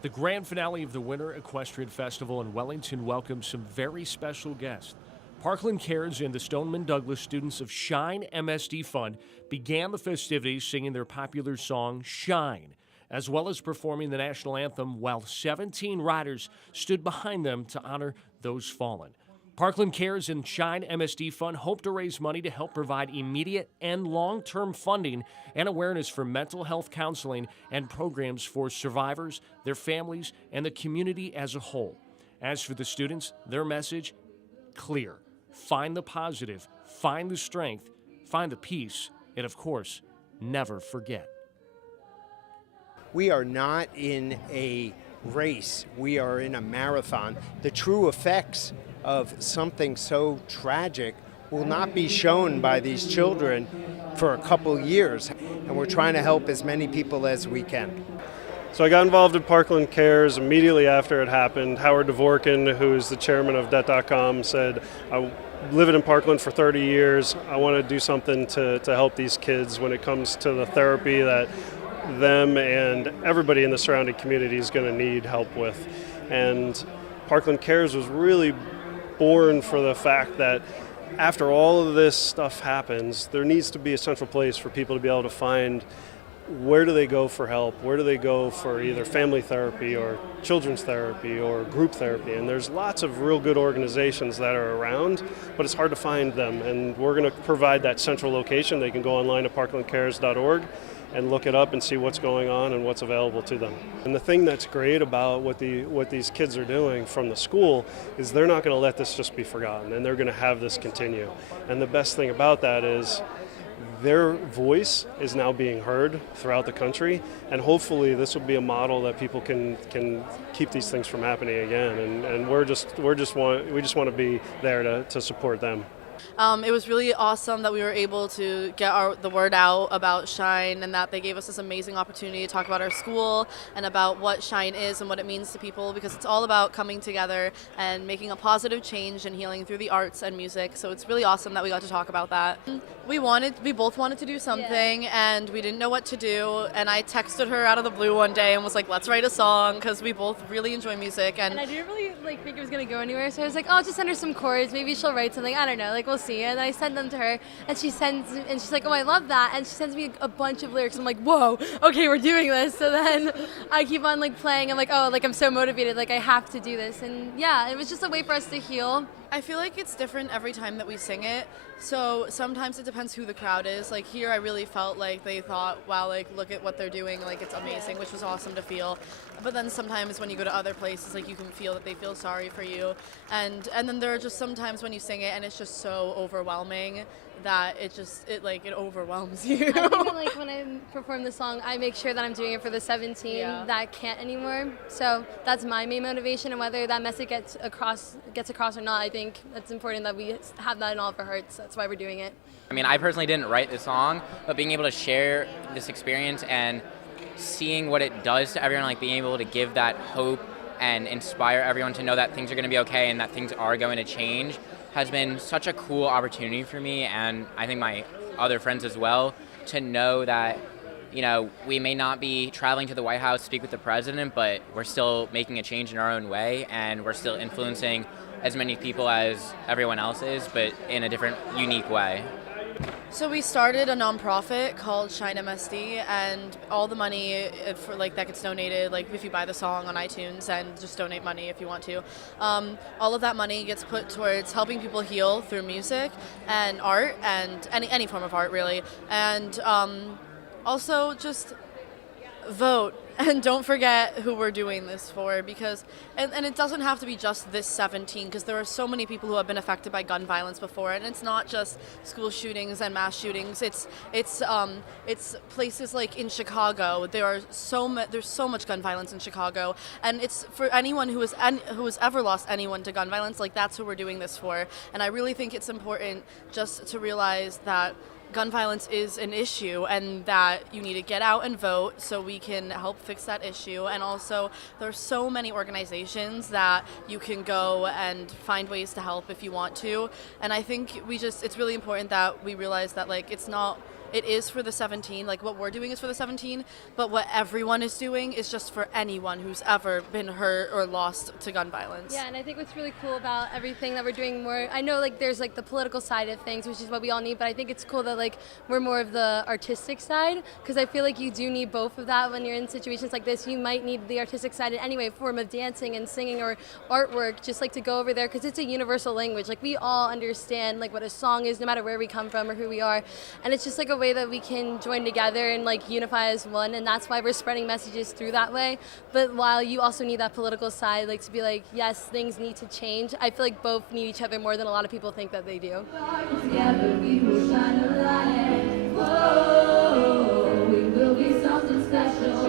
The grand finale of the Winter Equestrian Festival in Wellington welcomed some very special guests. Parkland Cares and the Stoneman Douglas students of Shine MSD Fund began the festivities singing their popular song, Shine, as well as performing the national anthem while 17 riders stood behind them to honor those fallen. Parkland Cares and Shine MSD Fund hope to raise money to help provide immediate and long-term funding and awareness for mental health counseling and programs for survivors, their families, and the community as a whole. As for the students, their message, clear. Find the positive, find the strength, find the peace, and of course, never forget. We are not in a race, we are in a marathon. The true effects of something so tragic will not be shown by these children for a couple years, and we're trying to help as many people as we can. So I got involved in Parkland Cares immediately after it happened. Howard Dvorkin, who is the chairman of Debt.com, said, "I'm living in Parkland for 30 years. I want to do something to help these kids when it comes to the therapy that them and everybody in the surrounding community is going to need help with." And Parkland Cares was really born for the fact that after all of this stuff happens, there needs to be a central place for people to be able to find where do they go for help, where do they go for either family therapy or children's therapy or group therapy. And there's lots of real good organizations that are around, but it's hard to find them. And we're going to provide that central location. They can go online to parklandcares.org and look it up and see what's going on and what's available to them. And the thing that's great about what these kids are doing from the school is they're not going to let this just be forgotten, and they're going to have this continue. And the best thing about that is their voice is now being heard throughout the country, and hopefully this will be a model that people can keep these things from happening again. And we just want to be there to support them. It was really awesome that we were able to get the word out about Shine, and that they gave us this amazing opportunity to talk about our school and about what Shine is and what it means to people, because it's all about coming together and making a positive change and healing through the arts and music. So it's really awesome that we got to talk about that. We both wanted to do something, and we didn't know what to do, and I texted her out of the blue one day and was like, let's write a song, because we both really enjoy music. And I didn't really think it was going to go anywhere, so I was like, oh, I'll just send her some chords, maybe she'll write something, I don't know, we'll see. And I send them to her, and she's like, oh, I love that, and she sends me a bunch of lyrics. I'm like, whoa, okay, we're doing this. So then I keep on playing. I'm like, oh, I'm so motivated, I have to do this. And yeah, it was just a way for us to heal. I feel like it's different every time that we sing it. So sometimes it depends who the crowd is. Here I really felt like they thought, wow, look at what they're doing, it's amazing, which was awesome to feel. But then sometimes when you go to other places, you can feel that they feel sorry for you. And then there are just some times when you sing it and it's just so overwhelming that it overwhelms you. I think when I perform the song, I make sure that I'm doing it for the 17 that can't anymore. So that's my main motivation, and whether that message gets across or not, I think it's important that we have that in all of our hearts. That's why we're doing it. I mean, I personally didn't write the song, but being able to share this experience and seeing what it does to everyone, being able to give that hope and inspire everyone to know that things are going to be okay and that things are going to change, has been such a cool opportunity for me, and I think my other friends as well, to know that, we may not be traveling to the White House to speak with the president, but we're still making a change in our own way, and we're still influencing as many people as everyone else is, but in a different, unique way. So we started a nonprofit called Shine MSD, and all the money for that gets donated, if you buy the song on iTunes and just donate money if you want to. All of that money gets put towards helping people heal through music and art, and any form of art really. And also just vote. And don't forget who we're doing this for, because, and it doesn't have to be just this 17, because there are so many people who have been affected by gun violence before, and it's not just school shootings and mass shootings. It's places like in Chicago. There's so much gun violence in Chicago, and it's for anyone who has ever lost anyone to gun violence. That's who we're doing this for. And I really think it's important just to realize that gun violence is an issue, and that you need to get out and vote so we can help fix that issue. And also, there are so many organizations that you can go and find ways to help if you want to. And I think it's really important that we realize that it's not it is for the 17, like what we're doing is for the 17, but what everyone is doing is just for anyone who's ever been hurt or lost to gun violence. Yeah, and I think what's really cool about everything that we're doing more, I know like there's like the political side of things, which is what we all need, but I think it's cool that like we're more of the artistic side, because I feel like you do need both of that when you're in situations like this. You might need the artistic side in any way, form of dancing and singing or artwork, just like to go over there, because it's a universal language. Like we all understand like what a song is, no matter where we come from or who we are, and it's just like a way that we can join together and like unify as one, and that's why we're spreading messages through that way. But while you also need that political side, like to be like, yes, things need to change, I feel like both need each other more than a lot of people think that they do. Together we will shine a light. Whoa, we will be something special.